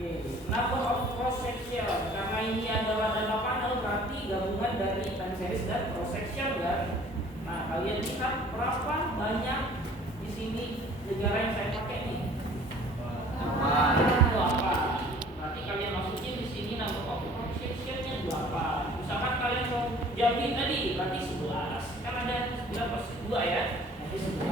Oke, number of cross section, karena ini adalah data panel berarti gabungan dari time series dan cross section kan. Nah, kalian lihat berapa banyak di sini negara yang saya pakai nih? 8. Berarti kalian masukin di sini number of cross sectionnya 8. Misalkan kalian mau Jambi tadi, berarti 11. Kan ada 9 2 ya, jadi 11.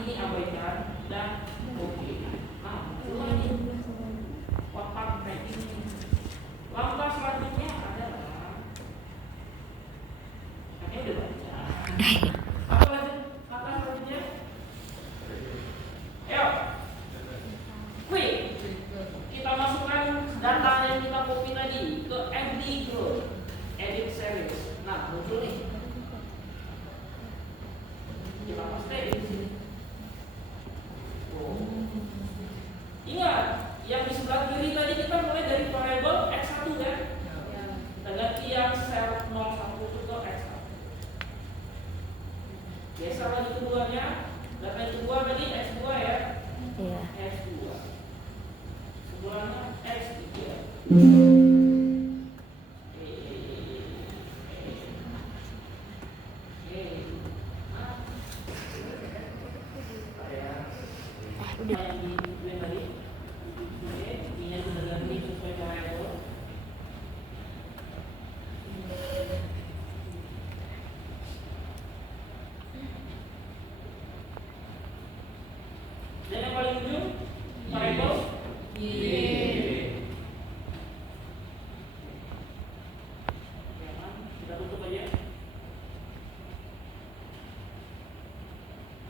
Ini abaikan dan oke. Nah, lagi kotak kayak ini. Langkah selanjutnya adalah ini udah baca. Apa lanjut? Langkah selanjutnya? Ayo. Quick. Kita masukkan data yang kita copy tadi ke MD Group, edit series. Nah, muncul nih. Kita paste di sini. Ingat, yang di sebelah kiri tadi kita mulai dari variabel X1 kan? Kita ganti yang sel 01 itu ke X1. Geser lagi keduanya. Data yang kedua tadi X2 ya? Iya. X2. Sebelahnya X3. Dan yang paling ujung variabel kita tutup aja.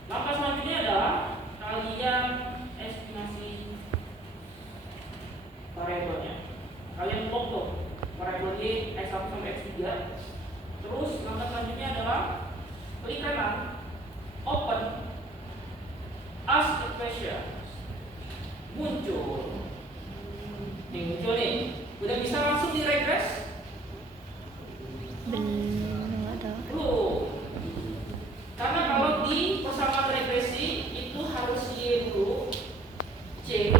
Langkah selanjutnya adalah kalian estimasi variabelnya. Kalian blok tuh variabel Y X1 sampai X3. Terus langkah selanjutnya adalah klik kanan, open, ask a question. Muncul nih, udah bisa langsung diregres? Belum. Karena kalau di persamaan regresi itu harus Y dulu, C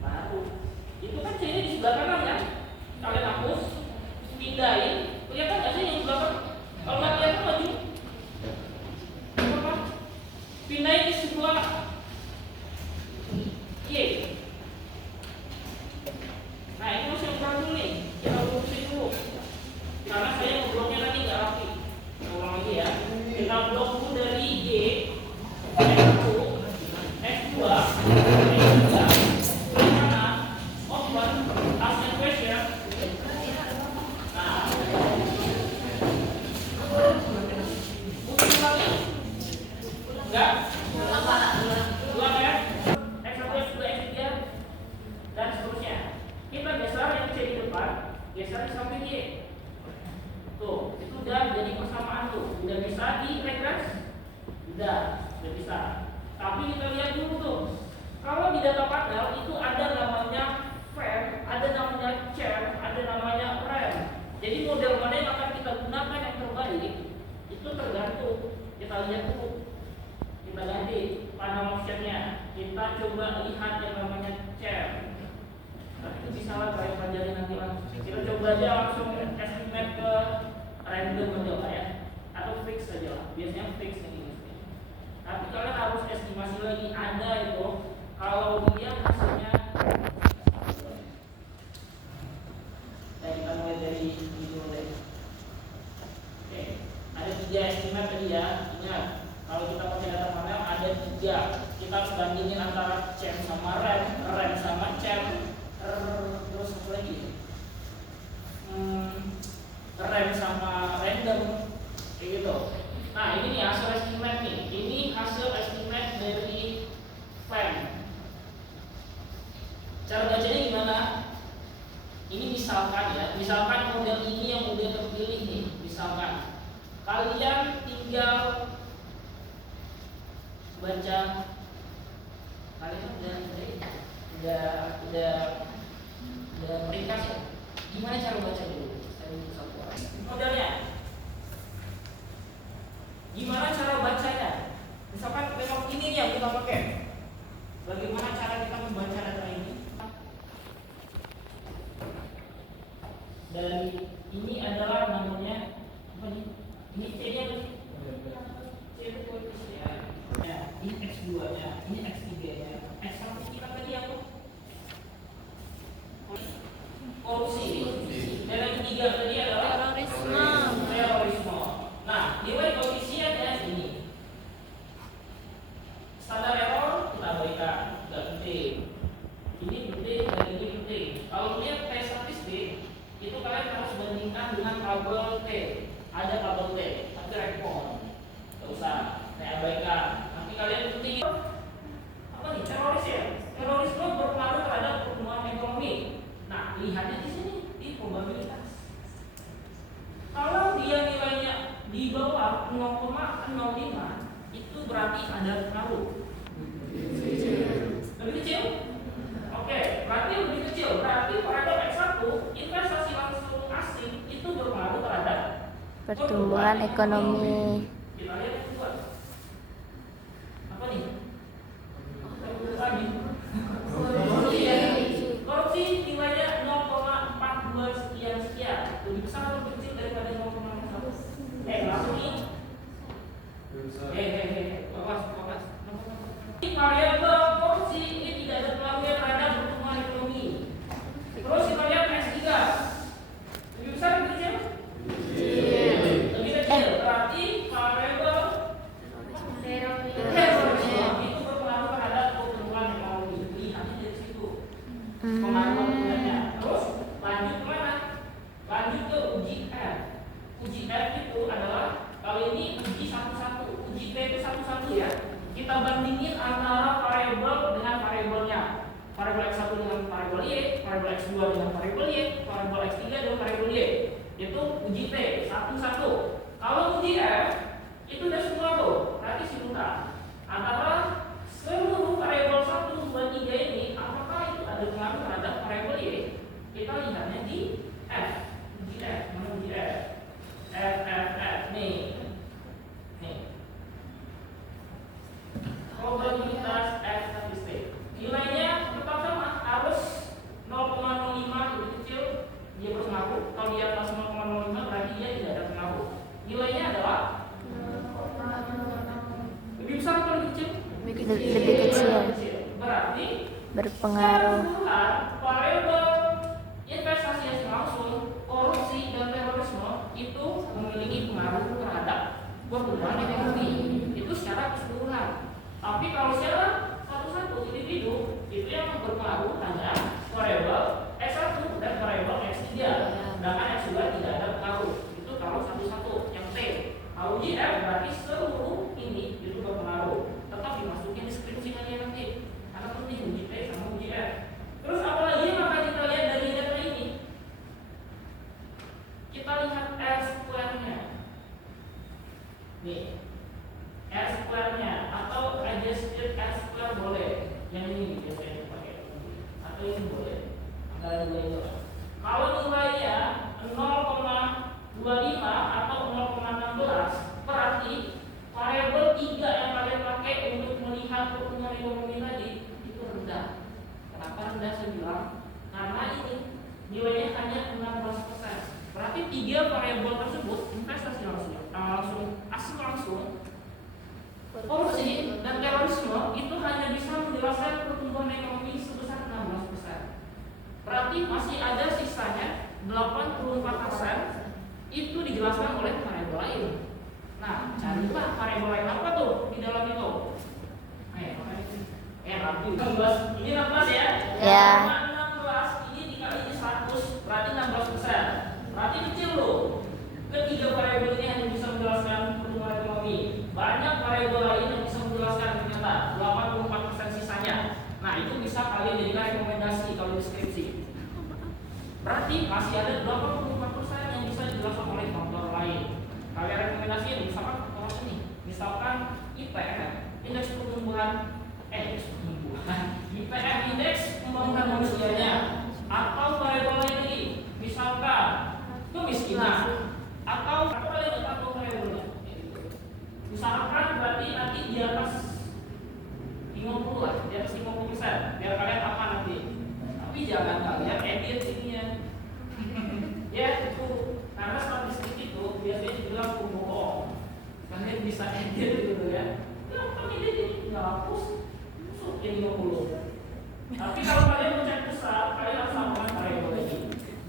baru. Itu kan C nya di sebelah kanan kan? Kalian hapus, pindahin, kelihatan nggak sih yang sebelah kanan? Kalau nggak kelihatan maju. Apa? Pindahin di sebelah Y. Nah, ini harus yang kurang dulu nih. Kita lurusin dulu. Karena saya ngebloknya nanti nggak rapi. Ulang lagi ya. Kita blok dulu dari Y, X1, X2, X3, klik kanan, open, ask a question. Nah, mungkin lagi? Enggak? Ulang ya? X1, X2, X3, dan seterusnya. Kita geser yang C di depan, geser di samping Y. Tuh, itu udah jadi persamaan tuh. Udah bisa di regres? Udah bisa. Tapi kita lihat dulu tuh. Kalau di data panel itu ada namanya frame, ada namanya chair, ada namanya rem. Jadi model mana yang akan kita gunakan yang terbaik itu tergantung. Kita lihat dulu. Kita ganti panel optionnya. Kita coba lihat yang namanya chair. Tapi itu bisa lah saya pelajari nanti langsung. Kita coba aja langsung estimate ke random aja lah ya, atau fix aja lah. Biasanya fix ini. Tapi kalian harus estimasi lagi ada itu. Kalau dia hasilnya, nah kita mulai dari ini dulu deh. Oke, ada 3 estimate tadi ya. Ingat, kalau kita pakai data panel ada 3. Kita harus bandingin antara chain sama rem sama chain. Terus apa lagi? Rem sama random kayak gitu. Nah, ini nih hasil estimate nih. Ini hasil estimate dari frame. Cara bacanya gimana? Ini misalkan ya, misalkan model ini yang udah terpilih nih. Misalkan kalian tinggal baca, kalian udah meringkas ya. Gimana cara baca dulu? Modelnya gimana cara bacanya? Misalkan memang ini nih yang kita pakai. Bagaimana cara kita membaca data ini? Dan ini adalah namanya apa nih? Ini C-nya apa sih? C itu koefisien. Ya, ini X2-nya, ini X3-nya. X1 kita tadi apa? Korupsi. Dan yang ketiga tadi adalah terorisme. Nah, nilai koefisiennya ini. Standar error kita abaikan, nggak penting. Ini penting dan ini penting. Kalau lihat T statistik, itu kalian harus bandingkan dengan tabel T. Ada tabel T, tapi respon. Nggak usah, saya abaikan. Nanti kalian penting apa nih? Teroris ya. Terorisme berpengaruh terhadap pertumbuhan ekonomi. Nah, lihatnya di sini di probabilitas. Kalau dia nilainya di bawah 0,05, itu berarti ada pengaruh. Lebih kecil? Oke, berarti lebih kecil. Berarti variabel X1 investasi langsung asing itu berpengaruh terhadap pertumbuhan ekonomi. Kita lihat yang kedua. Apa nih? Korupsi nilainya 0,42 sekian sekian. Lebih besar atau lebih kecil daripada 0,01? Langsung nih. Fokus. Ini variabel korupsi ini tidak ada pengaruhnya terhadap pertumbuhan ekonomi. Terus kita lihat X3. Lebih besar lebih kecil? Lebih kecil. Berarti variabel terorisme itu berpengaruh terhadap pertumbuhan ekonomi. Lihatnya dari situ. Pengaruh-pengaruhnya. Terus lanjut kemana? Lanjut ke uji F. Uji F itu adalah kalau ini uji satu-satu, uji T itu satu-satu ya. Kita bandingin antara variabel dengan variabelnya. Variabel X1 dengan variabel Y, variabel X2 dengan variabel Y, variabel X3 dengan variabel Y. Itu uji T satu-satu. Kalau uji F itu udah semua tuh, berarti simultan. Antara seluruh variabel 1, 2, 3 ini apakah itu ada pengaruh terhadap variabel Y? Kita lihatnya di F. Uji F, mana uji F? F. Nih. Probabilitas F statistik. Nilainya tetap sama, harus 0,05 lebih kecil dia berpengaruh. Kalau di atas 0,05 berarti dia tidak ada pengaruh. Nilainya adalah lebih besar atau lebih kecil? Lebih kecil. Berarti Berpengaruh. variabel investasi yang langsung, korupsi dan terorisme itu memiliki pengaruh terhadap pertumbuhan ekonomi. Itu secara keseluruhan. Tapi kalau secara satu-satu individu itu yang berpengaruh hanya variabel X1 dan variabel X3. Sedangkan X2 tidak ada pengaruh. Itu kalau satu-satu yang T. Kalau uji F berarti seluruh ini itu berpengaruh. Tetap dimasukin deskripsi aja nanti. Karena penting uji T sama uji F. Terus apalagi yang akan kita lihat dari data ini? Kita lihat R square-nya. Nih. R square-nya atau adjusted R square boleh. Yang ini biasanya dipakai. Atau ini boleh. Antara dua itu. Kalau nilainya 0,25 atau 0,16 berarti variabel 3 yang kalian pakai untuk melihat pertumbuhan ekonomi tadi itu rendah. Kenapa rendah saya bilang? Karena ini nilainya hanya 16%. Berarti 3 variabel tersebut investasi langsung asing langsung, korupsi dan terorisme itu hanya bisa menjelaskan pertumbuhan ekonomi sebesar 16%. Berarti masih ada sisanya 84% itu dijelaskan oleh variabel lain. Nah, carilah variabel lain apa tuh di dalam itu? Ini 16 ya? Ya. 16 ini dikali 100 berarti 16%. Berarti kecil loh. Ketiga variabel ini hanya bisa menjelaskan pertumbuhan ekonomi. Banyak variabel lain yang bisa menjelaskan ternyata 84% sisanya. Nah, itu bisa kalian jadikan rekomendasi kalau deskripsi. Berarti masih ada 84% yang bisa dijelaskan oleh faktor lain. Kalian rekomendasi yang misalkan faktor ini. Misalkan IPM, indeks pertumbuhan IPM, indeks pembangunan manusianya, atau variabel lain lagi. Misalkan kemiskinan atau apa lagi variabelnya. Misalkan berarti nanti di atas lah, di atas 50%, biar kalian aman nanti. Tapi jangan kalian edit ininya. Ya itu, karena statistik itu biasanya dibilang pembohong. Kalian bisa edit gitu ya. Ya kami edit nggak hapus, masuk yang 50. Tapi kalau kalian mau cek besar, kalian harus tambahkan variabel lagi,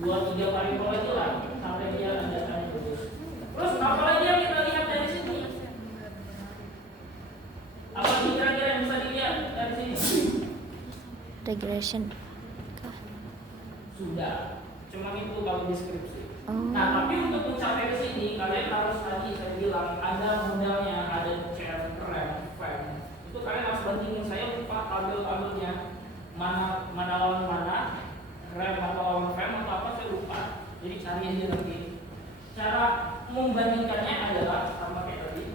2-3 variabel lagi lah sampai dia datanya bagus. Terus apa lagi yang kita lihat dari sini? Apa kira-kira yang bisa dilihat dari sini? Regression. Sudah, cuma itu kalau deskripsi. Oh. Nah, tapi untuk mencapai ke sini, kalian harus tadi saya bilang ada modelnya, ada chair, rem, fan. Itu kalian harus bandingin. Saya lupa tabel-tabelnya mana lawan mana, rem atau lawan fan atau apa saya lupa. Jadi cari aja nanti. Cara membandingkannya adalah sama kayak tadi.